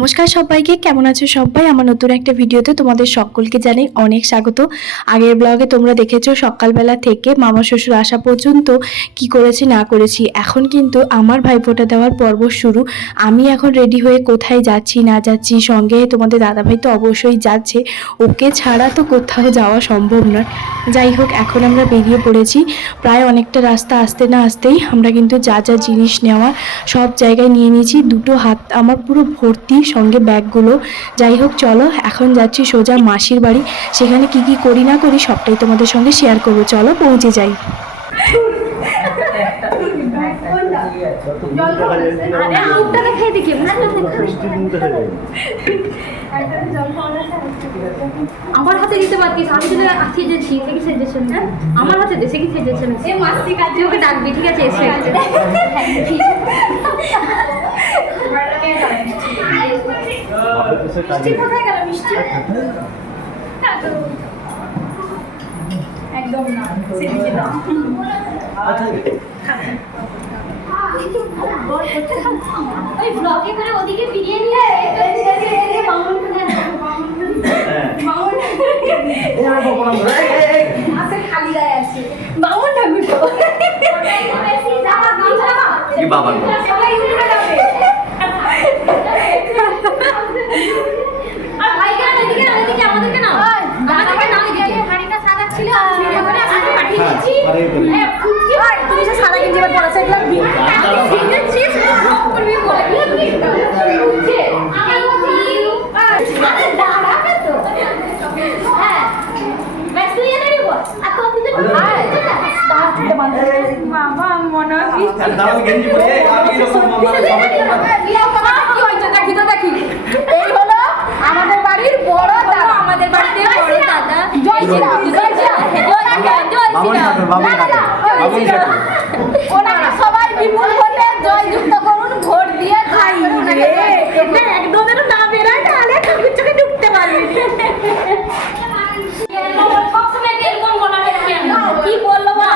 নমস্কার সবাইকে, কেমন আছো সবাই? আমার নতুন একটা ভিডিওতে তোমাদের সকলকে জানাই অনেক স্বাগত। আগের ব্লগে তোমরা দেখেছো সকালবেলা থেকে মামা শ্বশুর আসা পর্যন্ত কি করেছি না করেছি। এখন কিন্তু আমার ভাইফোঁটা দেওয়ার পর্ব শুরু। আমি এখন রেডি হয়ে কোথায় যাচ্ছি না যাচ্ছি, সঙ্গে তোমাদের দাদাভাই তো অবশ্যই যাচ্ছে, ওকে ছাড়া তো কোথাও যাওয়া সম্ভব নয়। যাই হোক, এখন আমরা বেরিয়ে পড়েছি। প্রায় অনেকটা রাস্তা আসতে না আসতেই আমরা কিন্তু যা যা জিনিস নেওয়ার সব জায়গায় নিয়ে নিয়েছি। দুটো হাত আমার পুরো ভর্তি, সঙ্গে ব্যাগগুলো। যাই হোক, চলো এখন যাচ্ছি সোজা মাসির বাড়ি। সেখানে কি কি করি না করি সবটাই তোমাদের সঙ্গে শেয়ার করবো। চলো পৌঁছে যাই। আমার হাতে দিতে পারতিস, আমি যদি সেজেছি সে কি সেজেছেন, হ্যাঁ আমার হাতে দে, সে কি সেজেছেন, এ মাসি কাজে ওকে ডাকবি, ঠিক আছে? এসে মিষ্টি কোথায় গেল? মিষ্টি একদম না, সেদিকে দাও। ওই ব্লগে করে ওদিকে ফিরিয়ে নিয়ে খালি গায়ে আছে বামুন ঠাকুর তো বাবা আমাদেরকে নাও, আমাদেরকে নাও, হাড়িটা সাদা ছিল পাঠিয়ে দিচ্ছি। তুমি যে সাদা গেঞ্জি পরে পড়াছে এগুলো ভিজেছিস সব করবি বলে দাঁড়াবে তো। হ্যাঁ ব্যাস তুই এনে দিব আর তো দিতে বাবা মনে হয় গেঞ্জি পরে আমি এরকম দেখি তো দেখি। এই হলো আমাদের বাড়ির বড় দাদা, আমাদের বাড়িতে বড় দাদা। জয় শ্রীরাম, জয় শ্রীরাম, ওনাকে সবাই বিপুল ভোটে জয় যুক্ত করুন, ভোট দিয়ে খাই একদম যেন না বেরোয়, তাহলে ঠাকুর চোখে ঢুকতে পারবি। কি বললো মা?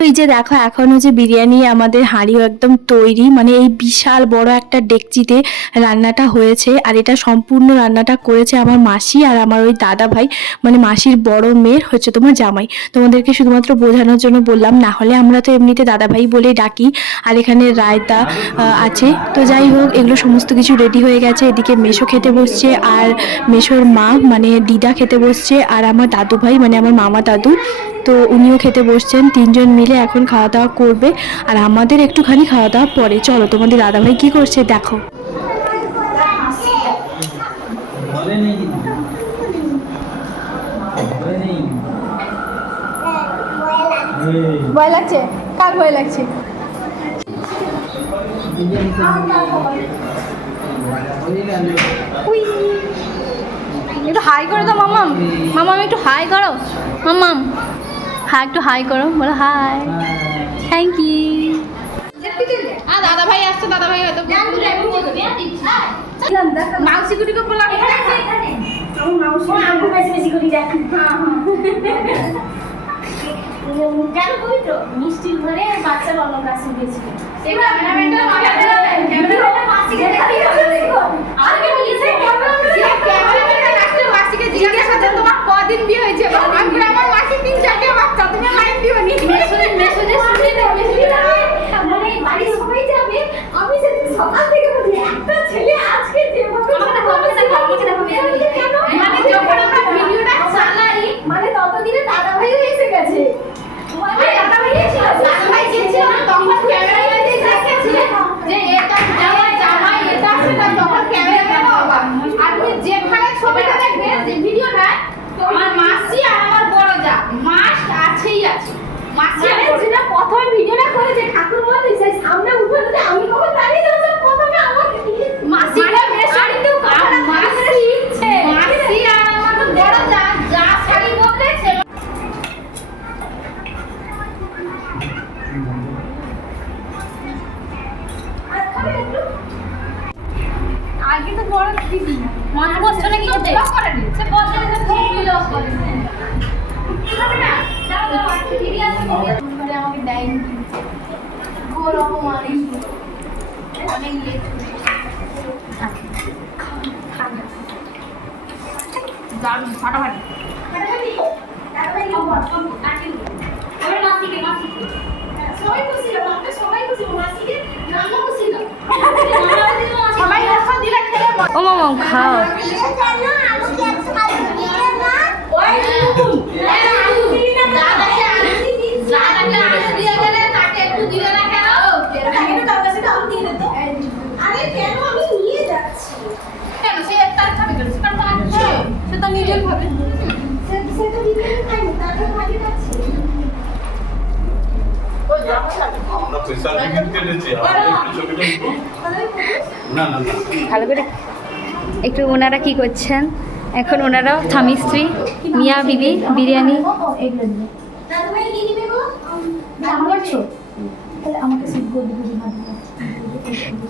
এই যে দেখো, এখনও যে বিরিয়ানি আমাদের হাঁড়িও একদম তৈরি, মানে এই বিশাল বড় একটা ডেকচিতে রান্নাটা হয়েছে। আর এটা সম্পূর্ণ রান্নাটা করেছে আমার মাসি আর আমার ওই দাদা ভাই, মানে মাসির বড় মেয়ের হচ্ছে তোমার জামাই। তোমাদেরকে শুধুমাত্র বোঝানোর জন্য বললাম, না হলে আমরা তো এমনিতে দাদা ভাই বলে ডাকি। আর এখানে রায়তা আছে। তো যাই হোক, এগুলো সমস্ত কিছু রেডি হয়ে গেছে। এদিকে মেশো খেতে বসছে, আর মেশোর মা মানে দিদা খেতে বসছে, আর আমার দাদু ভাই মানে আমার মামা দাদু, তো উনিও খেতে বসছেন। তিনজন মিলে এখন খাওয়া দাওয়া করবে, আর আমাদের একটুখানি খাওয়া দাওয়া পরে। চলো তোমাদের দাদাভাই কি করছে দেখো। ভয় লাগছে? কার ভয় লাগছে? একটু হাই করে দাও মামাম, মামাম একটু হাই করো, মামাম হ্যাঁ একটু হাই করো, বলো হাই, থ্যাংক ইউ। আর দাদা ভাই আসছে, দাদা ভাই হয়তো মাউসি গুটিকে বললাম মিষ্টির ঘরে বাচ্চার অন্নপ্রাশন দিয়েছিল। তোমার কদিন বিয়ে হয়েছে? আমার মাসি 3-4টে বাচ্চা, তুমি লাইন দিও নি। মেসেজে শুনে মানে বাড়ির সবাই যাবে, আমি সেদিন সকাল থেকে বলি একটা ছেলে আজকে যেভাবে কেন মানে যখন আমরা ভিডিওটা চালাই মানে ততদিনে দাদা ভাইও এসে গেছে। দাদা ভাই এসেছিল তখন ক্যামেরায় দেখেছে যে এটা জামাই এটা সেটা, তখন ক্যামেরা কেন অবাক। আর তুমি যেখানে ছবিটা দেখবে যে ভিডিওটা, আমার মাসি আর আমার বড় যা মাস আছেই আছে। মাসি যেটা প্রথম ভিডিওটা করেছে ঠাকুর বলে সেই সামনে উঠে যে আমি কখন দাঁড়িয়ে যাচ্ছি, প্রথমে আমাকে মাসি ফাটাফাটি সবাই খুশি হলো, আমরা সবাই খুশি হলো, মাসিকে রান্না খুশি হলো। সবাই একসাথে দিলে খেলে ও মামা খাও। আমরা পয়সা বিক্রি করেছি না না না ভালো করে একটু ওনারা কি করছেন এখন, ওনারাও স্বামী স্ত্রী মিয়া বিবি বিরিয়ানি।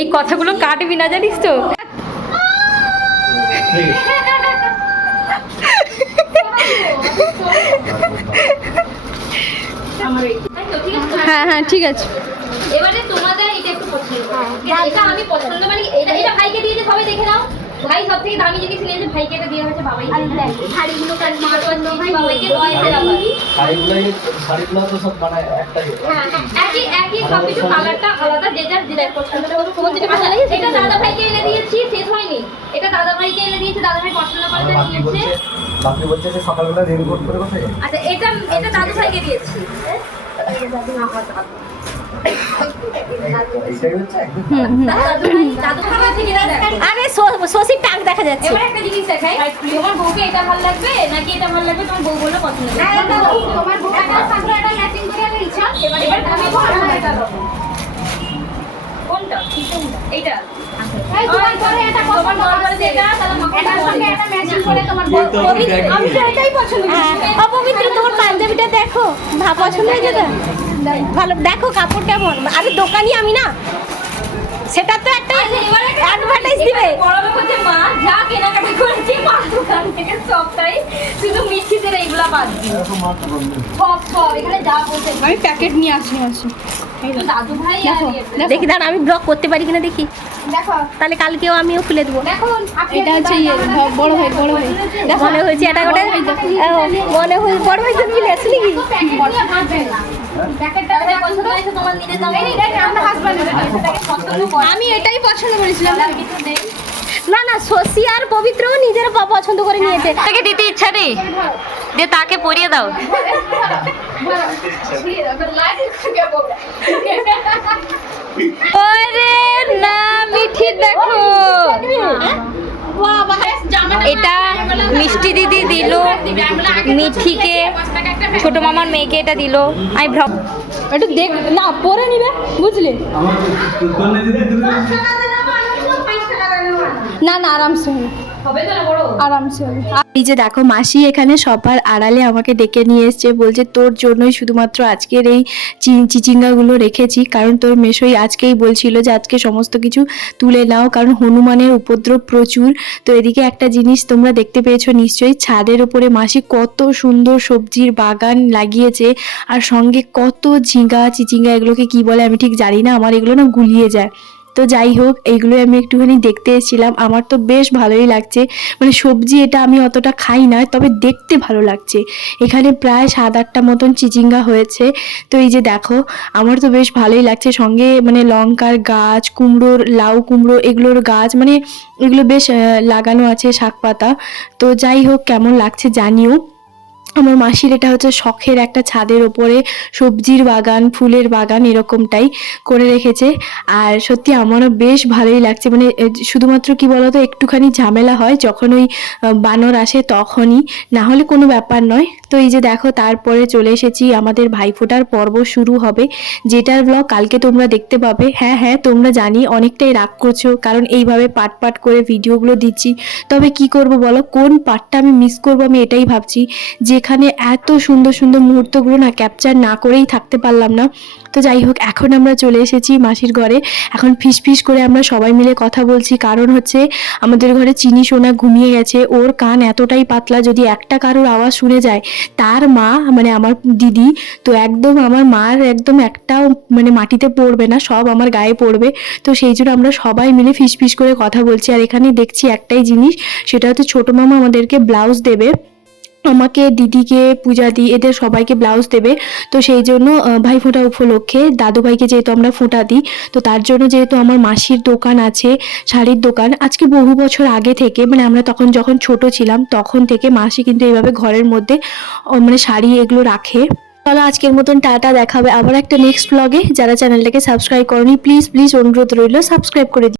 এই কথাগুলো কাটবি না জানিস তো। হ্যাঁ হ্যাঁ ঠিক আছে। এবারে তোমাদের এটা একটু পছন্দ, এটা আমি পছন্দ মানে এটা ভাইকে দিয়েছে, সবাই দেখে নাও। ভাই সব থেকে দামি জিনিস নিয়েছে, ভাইকে এটা দিয়ে হয়েছে বাবাই। শাড়িগুলো কাজ স্মার্ট ওয়াচ দিয়েছি বাবাইকে 9000 টাকা। শাড়িগুলো তো সব মানে একটাই। হ্যাঁ একই সব কিছু, কালারটা আলাদা, যে যার ডিজাইন পছন্দ করে কোন যেটা ভালো লাগে। এটা দাদা ভাইকে এনে দিয়েছি, শেষ হয়নি। এটা দাদা ভাইকে এনে দিয়েছে, দাদা ভাই পছন্দ করে নিয়েছে। বাকি বলছে যে সকালবেলা রেনকোট করে কোথায়? আচ্ছা এটা দাদু ভাইকে দিয়েছি। এইটাই হচ্ছে একদম। দাদু ভাই আছে কিনা দেখো। আরে শশীর টাক দেখা যাচ্ছে। এবার একটা জিনিস দেখাই, তোমার বউকে এটা ভালো লাগবে নাকি এটা ভালো লাগবে, তোমার বউ বললে পছন্দ করবে। তোমার বোকাটার সাথে একটা ম্যাচিং করে আমি ইচ্ছা। এবার আমি এটা দেবো। কোনটা? এইটা। এই তোমার পরে এটা তোমার পছন্দ বউ বলে যে করছে। এটা, তাহলে আমাকে এটার সঙ্গে একটা ম্যাচিং করে তোমার এই তো আমার ব্যাগ আমি তো এটাই পছন্দ করি। অপবিত্র তোমার পাঞ্জাবিটা দেখো, পছন্দ হয়েছে তো? ভালো দেখো কাপড় কেমন। আরে দোকানি আমি না, সেটা তো একটা অ্যাডভার্টাইজ দিবে। বড় লোক হচ্ছে মা, যা কেনাকাটা করেছি মা দোকান থেকে সবটাই, শুধু মিষ্টিদের এইগুলা বাদ দিয়ে সব এখানে যা বলছে। আমি প্যাকেট নিয়ে আসি দাদু ভাই আর ইয়ে। দেখি দাঁড়া আমি ব্লগ করতে পারি কিনা দেখি, দেখো তাহলে কালকেও আমিও খুলে দেবো। দেখুন এটা হচ্ছে ইয়ে বড় ভাই মনে হয়েছে এটা গোটে মনে হয় বড় ভাই তুমি আসলি কি প্যাকেটগুলো ভাববে না। প্যাকেটটা যেটা পছন্দ হয়েছে তোমার নিজের দাম। এই দেখ আমরা হাসব্যান্ড এটাকে পছন্দ করো। আমি এটাই পছন্দ করেছিলাম। আর কিছু নেই। না না শশী আর পবিত্রও নিজের পছন্দ করে নিয়েছে। তাকে দিতে ইচ্ছা নেই যে তাকে পরিয়ে দাও। ওরে না মিঠি দেখো, এটা মিষ্টি দিদি দিল মিঠিকে, ছোট মামার মেয়েকে এটা দিল। আমি ভ্রম একটু দেখ না, পরে নিবে বুঝলি? আমার দোকানে যদি দিলে না না আরামসে হবে, হবে তো না বড়? আরামসে হবে। এই যে দেখো মাসি এখানে সবার আড়ালে আমাকে ডেকে নিয়ে এসছে, বলছে তোর জন্যই শুধুমাত্র আজকের এই চিচিঙ্গাগুলো রেখেছি, কারণ তোর মেশোই আজকেই বলছিল যে আজকে সমস্ত কিছু তুলে নাও, কারণ হনুমানের উপদ্রব প্রচুর। তো এদিকে একটা জিনিস তোমরা দেখতে পেয়েছো নিশ্চয়ই, ছাদের উপরে মাসি কত সুন্দর সবজির বাগান লাগিয়েছে, আর সঙ্গে কত ঝিঙ্গা চিচিঙ্গা, এগুলোকে কি বলে আমি ঠিক জানি না, আমার এগুলো না গুলিয়ে যায়। তো যাই হোক, এইগুলো আমি একটুখানি দেখতে এসেছিলাম, আমার তো বেশ ভালোই লাগছে। মানে সবজি এটা আমি অতটা খাই না, তবে দেখতে ভালো লাগছে। এখানে প্রায় 7-8টা মতন চিচিঙ্গা হয়েছে। তো এই যে দেখো, আমার তো বেশ ভালোই লাগছে। সঙ্গে মানে লঙ্কার গাছ, কুমড়োর, লাউ কুমড়ো এগুলোর গাছ, মানে এগুলো বেশ লাগানো আছে, শাক পাতা। তো যাই হোক, কেমন লাগছে জানিও। আমার মাসির এটা হচ্ছে শখের একটা ছাদের ওপরে সবজির বাগান, ফুলের বাগান এরকমটাই করে রেখেছে। আর সত্যি আমারও বেশ ভালোই লাগছে। মানে শুধুমাত্র কি বলতো, একটুখানি ঝামেলা হয় যখন ওই বানর আসে তখনই, না হলে কোনো ব্যাপার নয়। তো এই যে দেখো, তারপরে চলে এসেছি, আমাদের ভাইফোঁটার পর্ব শুরু হবে, যেটার ব্লগ কালকে তোমরা দেখতে পাবে। হ্যাঁ তোমরা জানি অনেকটাই রাগ করছো, কারণ এইভাবে পাট করে ভিডিওগুলো দিচ্ছি। তবে কি করব বলো, কোন পার্টটা আমি মিস করবো আমি এটাই ভাবছি, যেখানে এত সুন্দর সুন্দর মুহূর্তগুলো না ক্যাপচার না করেই থাকতে পারলাম না। তো যাই হোক, এখন আমরা চলে এসেছি মাসির ঘরে। এখন ফিস করে আমরা সবাই মিলে কথা বলছি, কারণ হচ্ছে আমাদের ঘরে চিনি সোনা ঘুমিয়ে গেছে। ওর কান এতটাই পাতলা, যদি একটা কারোর আওয়াজ শুনে যায়, তার মা মানে আমার দিদি তো একদম আমার মার একদম একটাও মানে মাটিতে পড়বে না, সব আমার গায়ে পড়বে। তো সেই জন্য আমরা সবাই মিলে ফিস করে কথা বলছি। আর এখানে দেখছি একটাই জিনিস, সেটা হচ্ছে ছোটো মামা আমাদেরকে ব্লাউজ দেবে। আমাকে, দিদিকে, পূজাদি এদের সবাইকে ব্লাউজ দেবে। তো সেই জন্য ভাইফোঁটা উপলক্ষে দাদুভাইকে যেহেতু আমরা ফোঁটা দিই, তো তার জন্য যেহেতু আমার মাসির দোকান আছে, শাড়ির দোকান, আজকে বহু বছর আগে থেকে, মানে আমরা তখন যখন ছোট ছিলাম তখন থেকে মাসি কিন্তু এইভাবে ঘরের মধ্যে মানে শাড়ি এগুলো রাখে। চলো আজকের মতন টাটা, দেখাবে আবার একটা নেক্সট ব্লগে। যারা চ্যানেলটাকে সাবস্ক্রাইব করনি প্লিজ প্লিজ অনুরোধ রইল সাবস্ক্রাইব করে দিও।